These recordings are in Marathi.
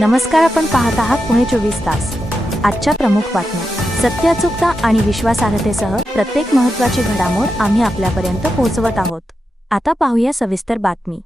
नमस्कार, आपण पाहत आहात पुणे 24 तास. आजच्या प्रमुख बातम्या. सत्याचूकता आणि विश्वासार्हतेसह प्रत्येक महत्त्वाची घडामोड आम्ही आपल्यापर्यंत पोहोचवत आहोत. आता पाहूया सविस्तर बातमी.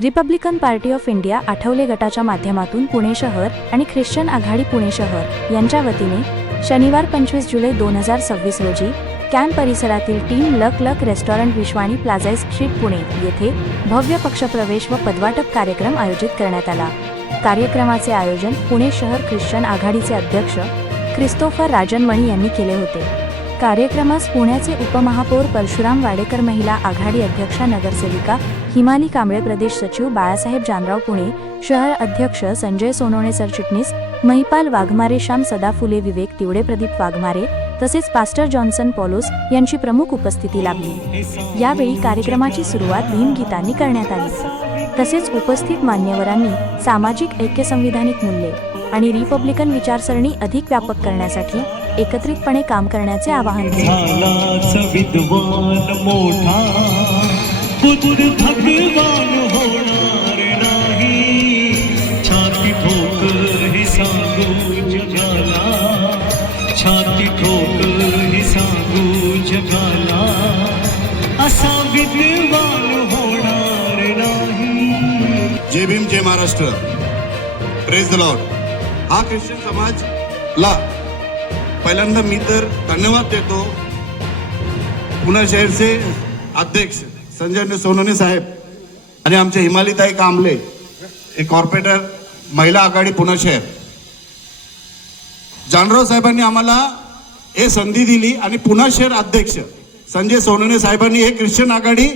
Republican party of India Athawale गटाच्या माध्यमातून पुणे शहर आणि ख्रिश्चन आघाडी पुणे शहर यांच्या वतीने शनिवार 25 जुलै 2026 रोजी कॅम्प परिसरातील टीम लक लक रेस्टॉरंट विश्वाणी प्लाझा स्ट्रीट पुणे येथे भव्य पक्षप्रवेश व पदवाटप कार्यक्रम आयोजित करण्यात आला. कार्यक्रमाचे आयोजन पुणे शहर ख्रिश्चन आघाडीचे अध्यक्ष क्रिस्तोफर राजनमणी यांनी केले होते. कार्यक्रमास पुण्याचे उपमहापौर परशुराम वाडेकर, महिला आघाडी अध्यक्षा नगरसेविका हिमाली कांबळे, प्रदेश सचिव बाळासाहेब जानराव, पुणे शहर अध्यक्ष संजय सोनवणे, सरचिटणीस महिपाल वाघमारे, श्याम सदाफुले, विवेक तिवडे, प्रदीप वाघमारे तसेच पास्टर जॉन्सन पॉलोस यांची प्रमुख उपस्थिती लाभली. यावेळी कार्यक्रमाची सुरुवात भीमगीतांनी करण्यात आली. तसेच उपस्थित मान्यवरांनी सामाजिक ऐक्य, संविधानिक मूल्ये आणि रिपब्लिकन विचारसरणी अधिक व्यापक करण्यासाठी एकत्रितपणे काम करण्याचे आवाहन केले. छाती ठोकर ही सांगू जगाला, असा विद्वान होणार नाही. जय भीम, जय महाराष्ट्र, प्रेज द लॉर्ड. हा ख्रिश्चन समाजला पहिल्यांदा मी तर धन्यवाद देतो. पुणे शहरचे अध्यक्ष संजय सोनवणे साहेब आणि आमचे हिमालीताई कांबळे, एक कॉर्पोरेटर महिला आघाडी पुणे शहर, जानराव साहेबांनी आम्हाला हे संधी दिली आणि पुणे शहर अध्यक्ष संजय सोनवणे साहेबांनी हे ख्रिश्चन आघाडी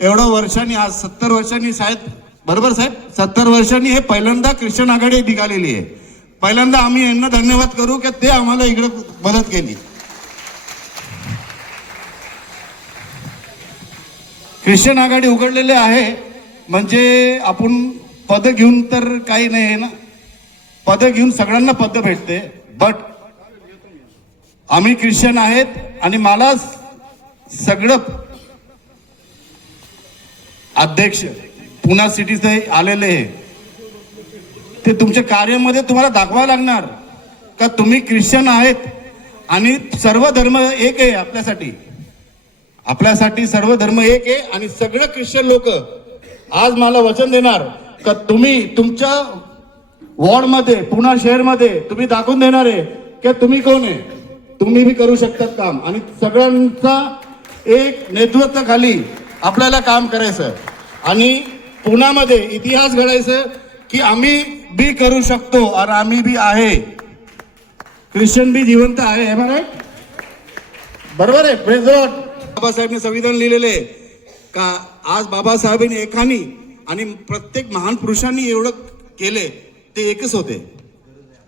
एवढ्या वर्षांनी, आज 70 वर्षांनी साहेब, बरोबर साहेब, 70 वर्षांनी हे पहिल्यांदा ख्रिश्चन आघाडी निघालेली आहे. पहिल्यांदा आम्ही यांना धन्यवाद करू की ते आम्हाला इकडे मदत केली. ख्रिश्चन आघाडी उघडलेली आहे म्हणजे आपण पद घेऊन तर काही नाही आहे ना. पद घेऊन सगळ्यांना पद भेटते, बट आम्ही ख्रिश्चन आहेत आणि मला सगळं अध्यक्ष पुणे सिटीचे आलेले आहे ते तुमच्या कार्यामध्ये तुम्हाला दाखवावं लागणार का तुम्ही ख्रिश्चन आहेत आणि सर्व धर्म एक आहे. आपल्यासाठी सर्व धर्म एक आहे आणि सगळे ख्रिश्चन लोक आज मला वचन देणार का तुम्ही तुमच्या वॉर्डमध्ये, पुणे शहरमध्ये तुम्ही दाखवून देणार आहे की तुम्ही कोण आहे, तुम्ही भी करू शकतात काम आणि सगळ्यांचा एक नेतृत्वाखाली आपल्याला काम करायचं आणि पुण्यामध्ये इतिहास घडायचं की आम्ही बी करू शकतो आणि आम्ही बी आहे. ख्रिश्चन बी जिवंत आहे, बरोबर आहे. Praise the Lord. बाबासाहेबांनी संविधान लिहिलेले का आज बाबासाहेबांनी एकानी आणि प्रत्येक महान पुरुषांनी एवढं केले ते एकच होते.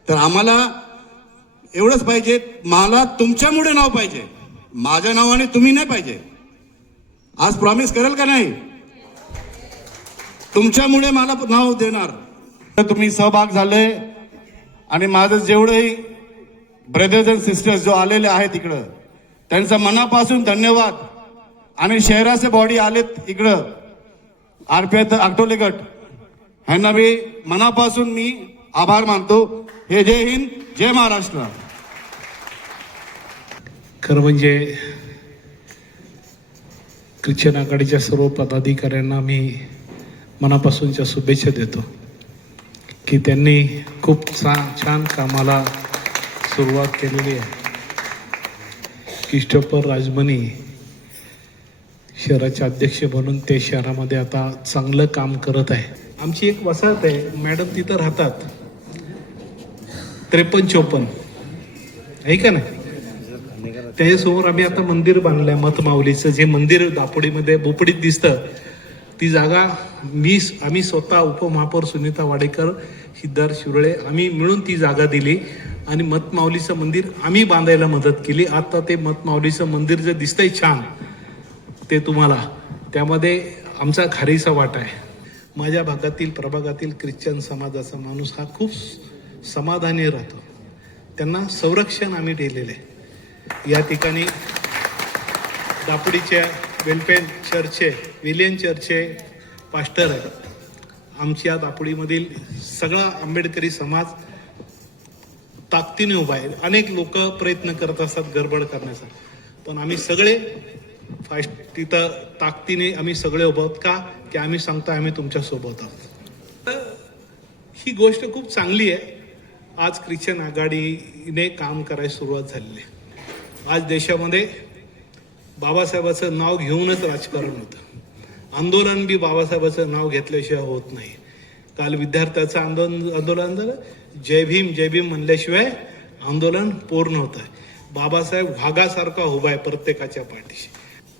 तर आम्हाला एवढंच पाहिजे, मला तुमच्यामुळे नाव पाहिजे, माझ्या नावाने तुम्ही नाही पाहिजे. आज प्रॉमिस कराल का नाही? तुमच्यामुळे मला नाव देणार. तर तुम्ही सहभाग झाले आणि माझं जेवढेही ब्रदर्स अँड सिस्टर्स जो आलेले आहेत इकडं त्यांचा मनापासून धन्यवाद. आणि शहराचे बॉडी आलेत इकडं RPI आठवले गट, ह्यांना मी मनापासून मी आभार मानतो. हे जय हिंद, जय महाराष्ट्र. खरं म्हणजे ख्रिश्चन आघाडीच्या सर्व पदाधिकाऱ्यांना मी मनापासूनच्या शुभेच्छा देतो की त्यांनी खूप छान कामाला सुरुवात केलेली आहे. क्रिस्टोफर राजमणी शहराचे अध्यक्ष म्हणून ते शहरामध्ये आता चांगलं काम करत आहे. आमची एक वसाहत आहे, मॅडम तिथं राहतात, 53-54 आहे का नाही. त्याच्यासमोर आम्ही आता मंदिर बांधलंय, मतमाऊलीचं जे मंदिर दापोडीमध्ये बोपडीत दिसतं ती जागा आम्ही स्वतः उपमहापौर सुनीता वाडेकर, सिद्धार्थ शिरोळे आम्ही मिळून ती जागा दिली आणि मतमाऊलीचं मंदिर आम्ही बांधायला मदत केली. आता ते मतमाऊलीचं मंदिर जे दिसतंय छान ते तुम्हाला, त्यामध्ये आमचा खारीचा वाटा आहे. माझ्या भागातील प्रभागातील ख्रिश्चन समाजाचा माणूस हा खूप समाधानी राहतो. त्यांना संरक्षण आम्ही दिलेलं आहे. या ठिकाणी दापोडीच्या वेलपेन चर्चचे, विलियन चर्चचे पास्टर आहेत आमच्या दापोलीमधील सगळा आंबेडकरी समाज ताकदीने उभा आहे. अनेक लोक प्रयत्न करत असतात गडबड करण्याचा, पण आम्ही सगळे तिथं ताकदीने आम्ही सगळे उभं आहोत. का की आम्ही सांगतो आम्ही तुमच्या सोबत आहोत. तर ही गोष्ट खूप चांगली आहे. आज ख्रिश्चन आघाडीने काम करायला सुरुवात झालेली आहे. आज देशामध्ये बाबासाहेबाचं नाव घेऊनच राजकारण होतं. आंदोलन बी बाबासाहेबाचं नाव घेतल्याशिवाय होत नाही. काल विद्यार्थ्याचं आंदोलन झालं, जय भीम म्हणल्याशिवाय आंदोलन पूर्ण होत आहे. बाबासाहेब वाघासारखा उभा आहे प्रत्येकाच्या पाठीशी.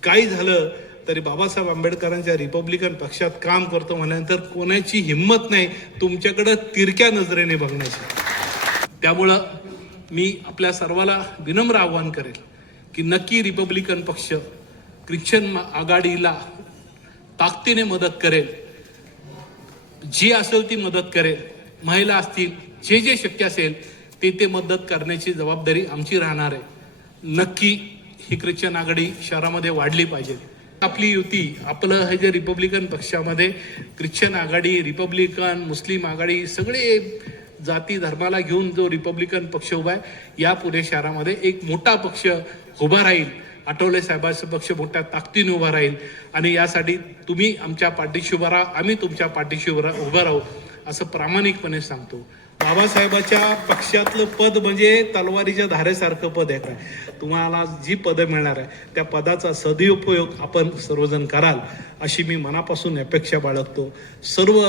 काही झालं तरी बाबासाहेब आंबेडकरांच्या रिपब्लिकन पक्षात काम करतो म्हणल्यानंतर कोणाची हिंमत नाही तुमच्याकडं तिरक्या नजरेने बघण्याची. त्यामुळं मी आपल्या सर्वाला विनम्र आवाहन करेल की नक्की रिपब्लिकन पक्ष ख्रिश्चन आघाडीला ताकदीने मदत करेल. जी असेल ती मदत करेल. महिला असतील, जे जे शक्य असेल ते मदत करण्याची जबाबदारी आमची राहणार आहे. नक्की ही ख्रिश्चन आघाडी शहरामध्ये वाढली पाहिजे. आपली युती, आपलं हे जे रिपब्लिकन पक्षामध्ये ख्रिश्चन आघाडी, रिपब्लिकन, मुस्लिम आघाडी, सगळे जाती धर्माला घेऊन जो रिपब्लिकन पक्ष उभा आहे, या पुणे शहरामध्ये एक मोठा पक्ष उभा राहील. आठवले साहेबांचा पक्ष मोठ्या ताकदीने उभा राहील आणि यासाठी तुम्ही आमच्या पाठीशी उभा राहा, आम्ही तुमच्या पाठीशी उभा राहू असं प्रामाणिकपणे सांगतो. बाबासाहेबाच्या पक्षातलं पद म्हणजे तलवारीच्या धारेसारखं पद आहे. काय तुम्हाला जी पदं मिळणार आहे त्या पदाचा सदुपयोग आपण सर्वजण कराल अशी मी मनापासून अपेक्षा बाळगतो. सर्व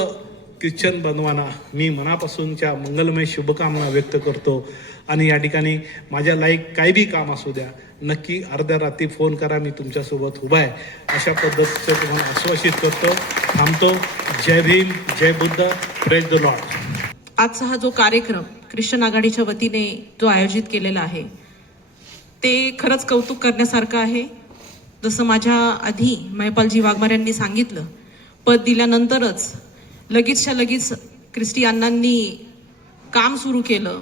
ख्रिश्चन बांधवांना मी मनापासूनच्या मंगलमय शुभकामना व्यक्त करतो. आणि या ठिकाणी माझ्या लाईक काही बी काम असू द्या, नक्की अर्ध्या रात्री फोन करा, मी तुमच्यासोबत उभा आहे अशा पद्धतीचं तुम्हाला आश्वासित करतो. थांबतो. जय भीम, जय बुद्ध, प्रेज द लॉर्ड. आजचा हा जो कार्यक्रम ख्रिश्चन आघाडीच्या वतीने जो आयोजित केलेला आहे ते खरंच कौतुक करण्यासारखं आहे. जसं माझ्या आधी महिपालजी वाघमारे यांनी सांगितलं, पद दिल्यानंतरच लगेचच्या लगेच ख्रिस्ती अण्णांनी काम सुरू केलं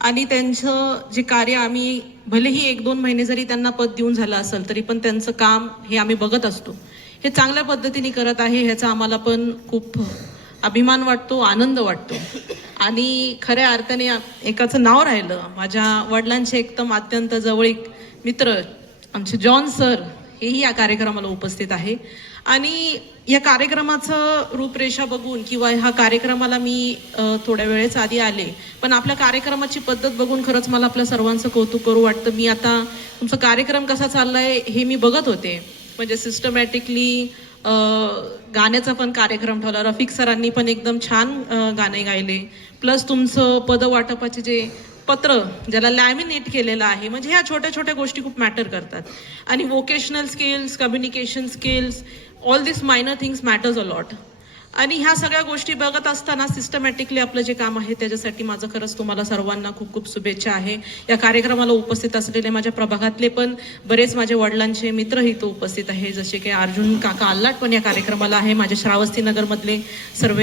आणि त्यांचं जे कार्य आम्ही भलेही 1-2 महिने जरी त्यांना पद देऊन झालं असेल तरी पण त्यांचं काम हे आम्ही बघत असतो. हे चांगल्या पद्धतीने करत आहे ह्याचा आम्हाला पण खूप अभिमान वाटतो, आनंद वाटतो. आणि खऱ्या अर्थाने एकाचं नाव राहिलं, माझ्या वडिलांचे एकदम अत्यंत जवळीक मित्र आमचे जॉन सर हेही या कार्यक्रमाला उपस्थित आहे. आणि या कार्यक्रमाचं रूपरेषा बघून किंवा ह्या कार्यक्रमाला मी थोड्या वेळेच आधी आले, पण आपल्या कार्यक्रमाची पद्धत बघून खरंच मला आपल्या सर्वांचं कौतुक करू वाटतं. मी आता तुमचा कार्यक्रम कसा चाललाय हे मी बघत होते. म्हणजे सिस्टमॅटिकली गाण्याचा पण कार्यक्रम ठेवला. रफिक सरांनी पण एकदम छान गाणे गायले. प्लस तुमचं पदवाटपाचे जे पत्र ज्याला लॅमिनेट केलेलं आहे, म्हणजे ह्या छोट्या छोट्या गोष्टी खूप मॅटर करतात. आणि vocational skills, communication skills, all this minor things matters a lot. आणि ह्या सगळ्या गोष्टी बघत असताना सिस्टमॅटिकली आपलं जे काम आहे त्याच्यासाठी माझं खरंच तुम्हाला सर्वांना खूप खूप शुभेच्छा आहे. या कार्यक्रमाला उपस्थित असलेले माझ्या प्रभागातले पण बरेच माझे वडिलांचे मित्रही तो उपस्थित आहे, जसे की अर्जुन काका आल्लाट पण या कार्यक्रमाला आहे. माझे श्रावस्ती नगरमधले सर्व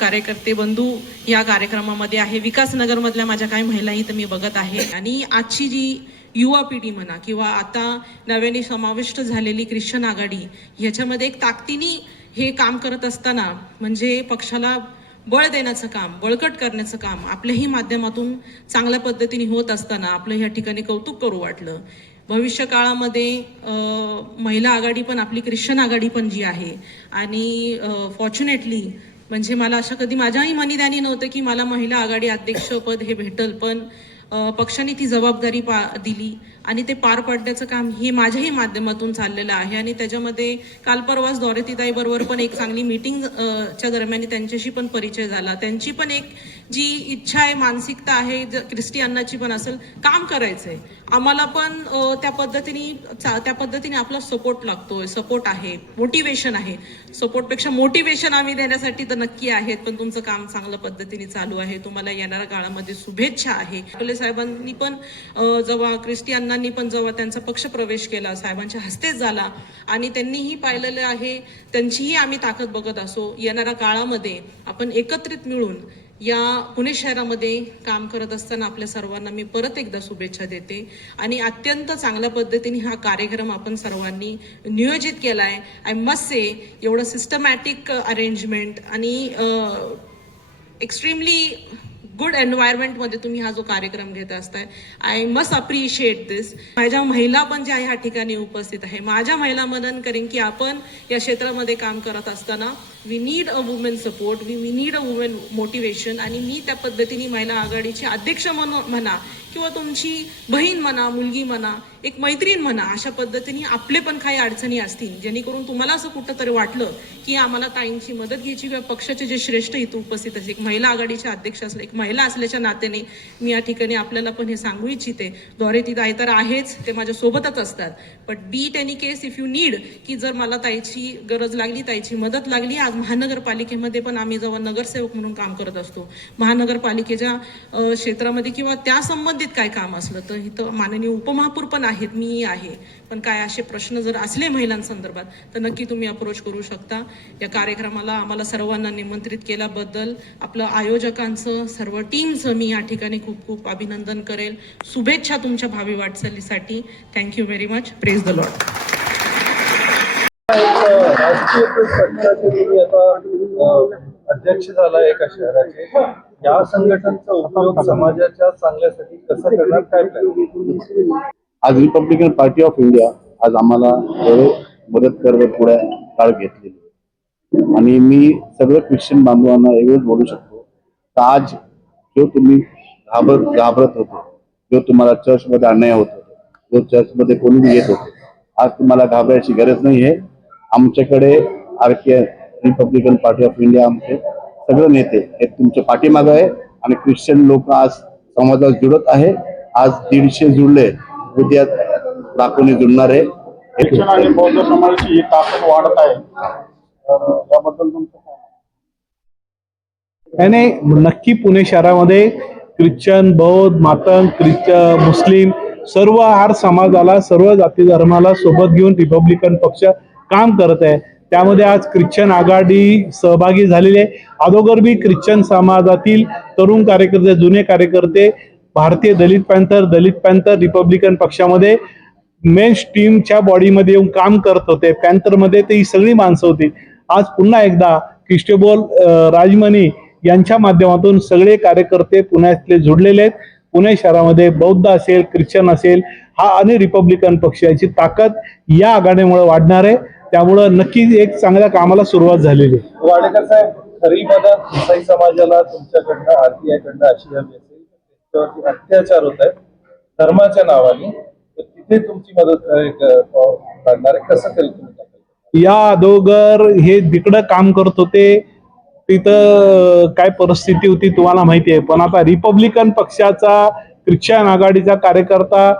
कार्यकर्ते बंधू या कार्यक्रमामध्ये आहे. विकासनगरमधल्या माझ्या काही महिलाही तर मी बघत आहे. आणि आजची जी युवा पिढी म्हणा किंवा आता नव्याने समाविष्ट झालेली ख्रिश्चन आघाडी ह्याच्यामध्ये एक ताकदीने हे काम करत असताना म्हणजे पक्षाला बळ देण्याचं काम, बळकट करण्याचं काम आपल्याही माध्यमातून चांगल्या पद्धतीने होत असताना आपलं ह्या ठिकाणी कौतुक करू वाटलं. भविष्य काळामध्ये महिला आघाडी पण आपली ख्रिश्चन आघाडी पण जी आहे आणि फॉर्च्युनेटली म्हणजे मला असं कधी माझ्याही मनीदानी नव्हतं की मला महिला आघाडी अध्यक्षपद हे भेटल, पण पक्षाने ती जबाबदारी दिली आणि ते पार पाडण्याचं काम हे माझ्याही माध्यमातून चाललेलं आहे. आणि त्याच्यामध्ये काल परवाच दौरेतीताई बरोबर पण एक चांगली मीटिंग च्या दरम्यान त्यांच्याशी पण परिचय झाला. त्यांची पण एक जी इच्छा आहे, मानसिकता आहे, ख्रिस्ती अण्णाची पण असेल, काम करायचंय. आम्हाला पण त्या पद्धतीने आपला सपोर्ट लागतोय, सपोर्ट आहे, मोटिवेशन आहे. सपोर्टपेक्षा मोटिवेशन आम्ही देण्यासाठी तर नक्की आहेत, पण तुमचं काम चांगल्या पद्धतीने चालू आहे. तुम्हाला येणाऱ्या काळामध्ये शुभेच्छा आहे. आठवले साहेबांनी पण जेव्हा ख्रिस्ती अण्णांनी पण जेव्हा त्यांचा पक्ष प्रवेश केला साहेबांच्या हस्तेच झाला आणि त्यांनीही पाहिलेलं आहे, त्यांचीही आम्ही ताकद बघत असो. येणाऱ्या काळामध्ये आपण एकत्रित मिळून या पुणे शहरामध्ये काम करत असताना आपल्या सर्वांना मी परत एकदा शुभेच्छा देते आणि अत्यंत चांगल्या पद्धतीने हा कार्यक्रम आपण सर्वांनी नियोजित केला आहे. आय मस्ट से एवढं सिस्टमॅटिक अरेंजमेंट आणि एक्स्ट्रीमली गुड एन्व्हायरमेंटमध्ये तुम्ही हा जो कार्यक्रम घेत असताय, आय मस्ट अप्रिशिएट दिस. माझ्या महिला पण ज्या ह्या ठिकाणी उपस्थित आहे, माझ्या महिला मदन करेन की आपण या क्षेत्रामध्ये काम करत असताना we need a women support, we need a women motivation. आणि मी त्या पद्धतीने महिला आघाडीचे अध्यक्ष म्हणा किंवा तुमची बहीण म्हणा, मुलगी म्हणा, एक मैत्रीण म्हणा, अशा पद्धतीने आपले पण काही अडचणी असतील जेणेकरून तुम्हाला असं कुठंतरी वाटलं की आम्हाला ताईंची मदत घ्यायची किंवा पक्षाचे जे श्रेष्ठ इथं उपस्थित असतील, एक महिला आघाडीचे अध्यक्ष असले, एक महिला असल्याच्या नात्याने मी या ठिकाणी आपल्याला पण हे सांगू इच्छिते. द्वारे ती ताई तर आहेच, ते माझ्या सोबतच असतात, but B it any case if you need, की जर मला ताईची गरज लागली, ताईची मदत लागली. आज महानगरपालिकेमध्ये पण आम्ही जेव्हा नगरसेवक म्हणून काम करत असतो, महानगरपालिकेच्या क्षेत्रामध्ये किंवा त्या संबंधित काय काम असलं तर इथं माननीय उपमहापौर पण आहेत, मीही आहे, पण काय असे प्रश्न जर असले महिलांसंदर्भात तर नक्की तुम्ही अप्रोच करू शकता. या कार्यक्रमाला आम्हाला सर्वांना निमंत्रित केल्याबद्दल आपलं आयोजकांचं, सर्व टीमचं मी या ठिकाणी खूप खूप अभिनंदन करेल. शुभेच्छा तुमच्या भावी वाटचालीसाठी. Thank you very much. Praise the Lord. राजकीय पक्षाचे तुम्ही आता अध्यक्ष झाला एका शहराचे, या संघटनेचा उपयोग समाजाच्या चांगल्यासाठी कसा करणार, काय प्लॅन? आज रिपब्लिकन पार्टी ऑफ इंडिया आज आम्हाला मदत करत पुढे काळ घेतलेली आणि मी सगळं ख्रिश्चन बांधवांना एवढंच बोलू शकतो तर आज जो तुम्ही घाबरत होते, जो तुम्हाला चर्चमध्ये अन्याय होत होते, जो चर्चमध्ये कोणी येत होते, आज तुम्हाला घाबरायची गरज नाही आहे. आमच्याकडे RK Republican party of India आमचे सगळे नेते हे तुमच्या पाठीमागं आहे आणि ख्रिश्चन लोक आज समाजात जुळत आहे. आज 150 जुळले, उद्या लाखोनी जुळणार आहे. ख्रिश्चन आणि बौद्ध समाजाची ही ताकद वाढत आहे, त्याबद्दल तुमचं काय? नाही, नक्की पुणे शहरामध्ये ख्रिश्चन, बौद्ध, मातंग, ख्रिश्चन, मुस्लिम सर्व हार समाजाला, सर्व जाती धर्माला सोबत घेऊन रिपब्लिकन पक्ष काम करत आहे. त्यामध्ये आज ख्रिश्चन आघाडी सहभागी झालेली आहे. अगोदर बी ख्रिश्चन समाजातील तरुण कार्यकर्ते, जुने कार्यकर्ते भारतीय दलित पॅन्थर रिपब्लिकन पक्षामध्ये मेन स्ट्रीमच्या बॉडीमध्ये येऊन काम करत होते. पॅन्थरमध्ये ते ही सगळी माणसं होती. आज पुन्हा एकदा क्रिस्टोबल राजमणी यांच्या माध्यमातून सगळे कार्यकर्ते पुण्यातले जोडलेले आहेत. पुणे शहरामध्ये बौद्ध असेल, ख्रिश्चन असेल, हा आणि रिपब्लिकन पक्षाची ताकद या आघाडीमुळे वाढणार आहे. त्यामुळं नक्की एक चांगल्या कामाला सुरुवात झालेली आहे. वाडेकर साहेब, खरी मदत इसाई समाजाला तुमच्याकडनं, RTI कडनं अशी हवी असेल, त्याच्यावरती अत्याचार होत आहेत धर्माच्या नावाने, तर तिथे तुमची मदत लागणार आहे, कसं केलं तुम्ही? या अगोदर हे तिकडं काम करत होते, तिथं काय परिस्थिती होती तुम्हाला माहिती आहे. पण आता रिपब्लिकन पक्षाचा ख्रिश्चन आघाडीचा कार्यकर्ता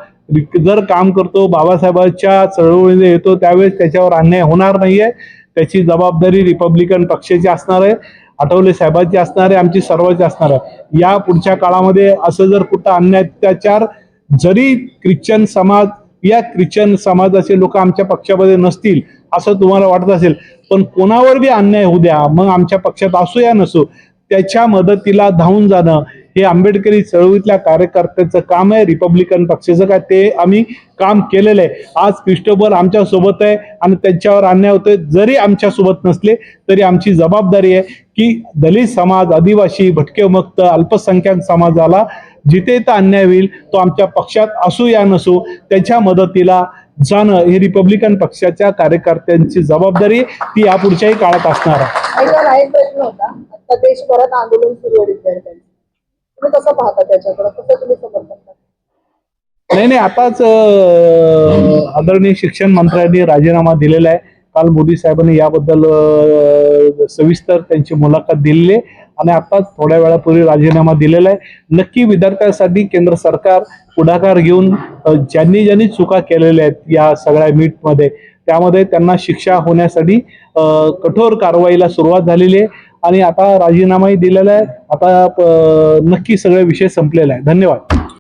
जर काम करतो, बाबासाहेबांच्या चळवळीने येतो, त्यावेळेस त्याच्यावर अन्याय होणार नाहीये. त्याची जबाबदारी रिपब्लिकन पक्षाची असणार आहे, आठवले साहेबांची असणार आहे, आमची सर्वांची असणार आहे. या पुढच्या काळामध्ये असं जर कुठं अन्याय अत्याचार, जरी ख्रिश्चन समाजाचे लोक आमच्या पक्षामध्ये नसतील असं तुम्हाला वाटत असेल, पण कोणावर बी अन्याय होऊ द्या, मग आमच्या पक्षात असो या नसो, त्याच्या मदतीला धावून जाणं हे आंबेडकरी चळवळीतल्या कार्यकर्त्याचं काम आहे. रिपब्लिकन पक्षाचं काय ते आम्ही काम केलेलं आहे. आज क्रिस्टोबल आमच्या सोबत आहे आणि त्यांच्यावर अन्याय होतोय, जरी आमच्या सोबत नसले तरी आमची जबाबदारी आहे की दलित समाज, आदिवासी, भटके मुक्त, अल्पसंख्याक समाजाला जिथे तर अन्याय होईल तो आमच्या पक्षात असू या नसू त्याच्या मदतीला जाणं हे रिपब्लिकन पक्षाच्या कार्यकर्त्यांची जबाबदारी, ती यापुढच्याही काळात असणार आहे. एक प्रश्न होता, आता देशभरात आंदोलन सुरू आहे विद्यार्थ्यांचं, तुम्ही कसं पाहता त्याच्याकडे, कसं तुम्ही समर्थन करता? नाही, आताच आदरणीय शिक्षण मंत्र्यांनी राजीनामा दिलेला आहे. काल मोदी साहेबांनी याबद्दल सविस्तर त्यांची मुलाखत दिलेली आहे आणि आताच थोड्या वेळापूर्वी राजीनामा दिलेला आहे. नक्की विद्यार्थ्यांसाठी केंद्र सरकार पुढाकार घेऊन ज्यांनी चुका केलेल्या आहेत या सगळ्या मीटमध्ये, त्यामध्ये त्यांना शिक्षा होण्यासाठी कठोर कारवाईला सुरुवात झालेली आहे आणि आता राजीनामाही दिलेला आहे. आता नक्की सगळे विषय संपलेला आहे. धन्यवाद.